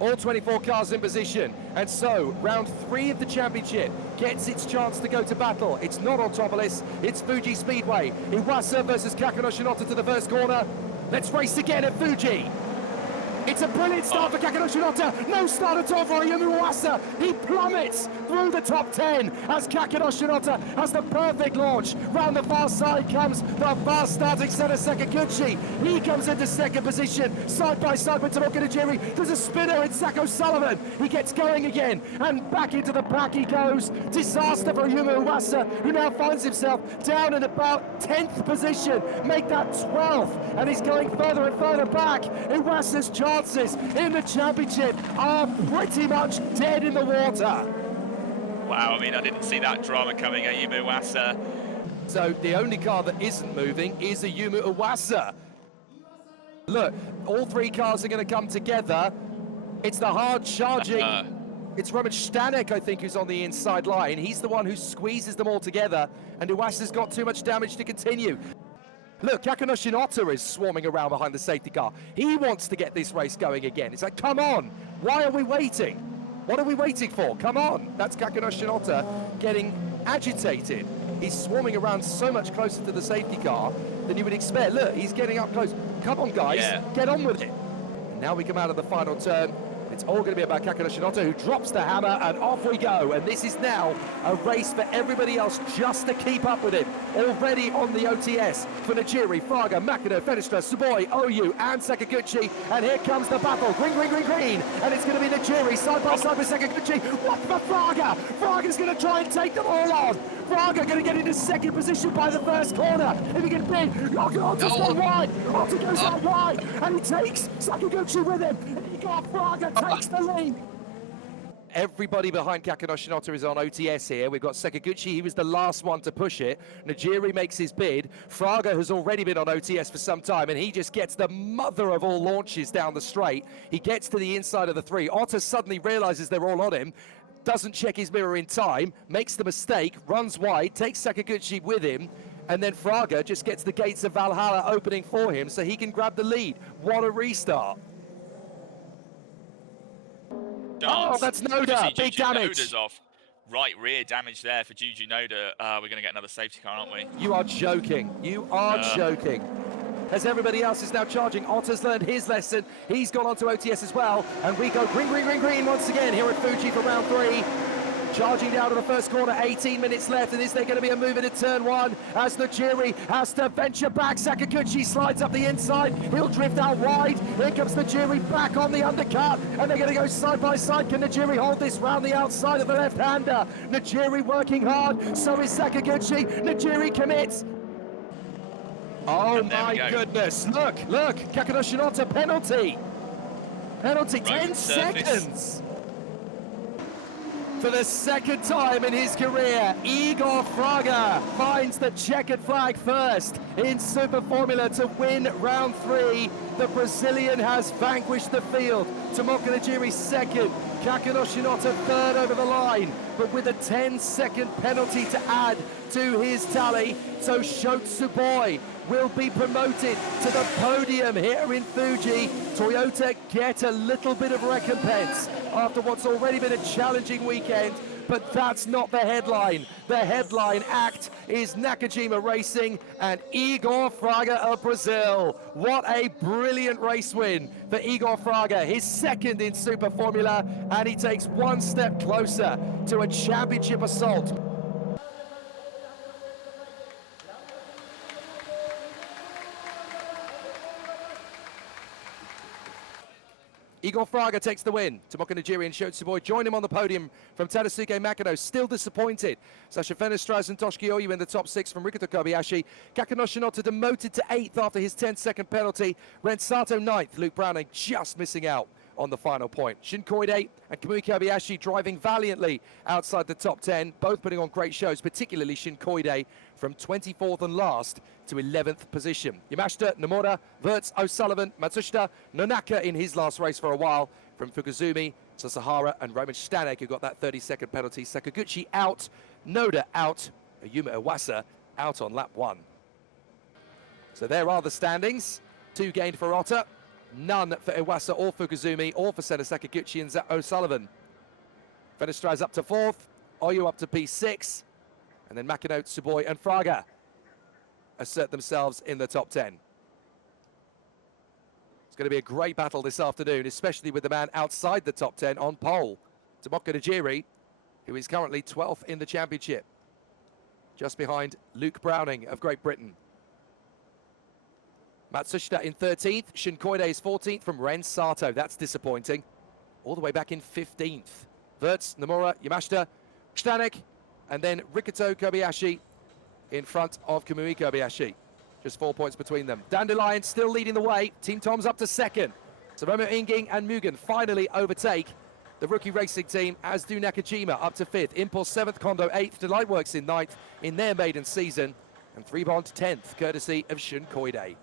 All 24 cars in position, and so round 3 of the championship gets its chance to go to battle. It's not Autopolis, it's Fuji Speedway. Iwasa versus Kakano Shinoda to the first corner. Let's race again at Fuji. It's a brilliant start for Kakano Shinoda. No start at all for Ayumu Iwasa. He plummets through the top 10 as Kakano Shinoda has the perfect launch. Round the far side comes the fast starting center Sakaguchi. He comes into second position, side by side with Tomoka Najiri. There's a spinner in Zach O'Sullivan. He gets going again, and back into the pack he goes. Disaster for Ayumu Iwasa, who now finds himself down in about 10th position. Make that 12th, and he's going further and further back. Iwasa's chances in the championship are pretty much dead in the water. Wow, I mean, I didn't see that drama coming at Ayumu Iwasa. So the only car that isn't moving is Ayumu Iwasa. Look, all 3 cars are going to come together. It's the hard charging. It's Roman Stanek, I think, who's on the inside line. He's the one who squeezes them all together, and Iwasa's got too much damage to continue. Look, Kakano Shinoda is swarming around behind the safety car. He wants to get this race going again. It's like, come on, why are we waiting? What are we waiting for? Come on. That's Kakano Shinoda getting agitated. He's swarming around so much closer to the safety car than you would expect. Look, he's getting up close. Come on, guys, get on with it. And now we come out of the final turn. It's all going to be about Kakano Shinoda, who drops the hammer, and off we go. And this is now a race for everybody else just to keep up with him. Already on the OTS for Najiri, Fraga, Makino, Fenestra, Tsuboi, Oyu, and Sakaguchi. And here comes the battle. Green, green, green, green. And it's going to be Najiri side by side with Sakaguchi. What for Fraga? Fraga's going to try and take them all on. Fraga going to get into second position by the first corner. If he can bid, Otto's gone wide. Otto goes out wide, and he takes Sakaguchi with him. Fraga takes the lead. Everybody behind Kakano Shinoda is on OTS here. We've got Sakaguchi, he was the last one to push it. Najiri makes his bid. Fraga has already been on OTS for some time, and he just gets the mother of all launches down the straight. He gets to the inside of the 3. Otto suddenly realizes they're all on him, doesn't check his mirror in time, makes the mistake, runs wide, takes Sakaguchi with him, and then Fraga just gets the gates of Valhalla opening for him so he can grab the lead. What a restart. Oh, that's Noda, big damage. Noda's off. Right rear damage there for Juju Noda. We're going to get another safety car, aren't we? You are joking. You are joking. As everybody else is now charging, Otto's learned his lesson. He's gone on to OTS as well. And we go green, green, green, green once again here at Fuji for round 3. Charging down to the first corner, 18 minutes left, and is there going to be a move into turn 1 as Najiri has to venture back? Sakaguchi slides up the inside, he'll drift out wide. Here comes Najiri back on the undercut, and they're going to go side by side. Can Najiri hold this round the outside of the left-hander? Najiri working hard, so is Sakaguchi. Najiri commits. Oh my goodness, look, Kakano Shinoda penalty. Penalty, 10 seconds. For the second time in his career, Igor Fraga finds the checkered flag first in Super Formula to win round 3. The Brazilian has vanquished the field. Tomoka Najiri second, Kakano Shinoda third over the line, but with a 10-second penalty to add to his tally. So Shotsuboi will be promoted to the podium here in Fuji. Toyota get a little bit of recompense after what's already been a challenging weekend, but that's not the headline. The headline act is Nakajima Racing and Igor Fraga of Brazil. What a brilliant race win for Igor Fraga, his second in Super Formula, and he takes one step closer to a championship assault. Igor Fraga takes the win. Tomoka Najiri and Shotsuboi join him on the podium from Tadasuke Makino, still disappointed. Sasha Fenestras and Toshiki Oyu in the top 6 from Rikuto Kobayashi. Kakano Shinoda demoted to 8th after his 10-second penalty. Ren Sato 9th. Luke Browning just missing out on the final point. Shin Koide and Kamui Kobayashi driving valiantly outside the top 10, both putting on great shows, particularly Shin Koide from 24th and last to 11th position. Yamashita, Nomura, Wirtz, O'Sullivan, Matsushita, Nonaka in his last race for a while, from Fukuzumi, Sasahara and Roman Stanek, who got that 30-second penalty. Sakaguchi out, Noda out, Ayumu Iwasa out on lap 1. So there are the standings. 2 gained for Otta, None for Iwasa or Fukuzumi or for Senna Sakaguchi and Zach O'Sullivan. Fenestra's up to 4th, Oyu up to P6, and then Makino, Tsuboi and Fraga assert themselves in the top 10. It's going to be a great battle this afternoon, especially with the man outside the top 10 on pole, Tomoka Najiri, who is currently 12th in the championship, just behind Luke Browning of Great Britain. Matsushita in 13th, Shun Koide is 14th from Ren Sato. That's disappointing. All the way back in 15th. Wirtz, Nomura, Yamashita, Stanek, and then Rikuto Kobayashi in front of Kamui Kobayashi. Just 4 points between them. Dandelion still leading the way. Team Tom's up to 2nd. So Romo Inging and Mugen finally overtake the rookie racing team, as do Nakajima up to 5th. Impulse 7th, Kondo 8th, Delightworks in 9th in their maiden season. And 3Bond 10th, courtesy of Shun Koide.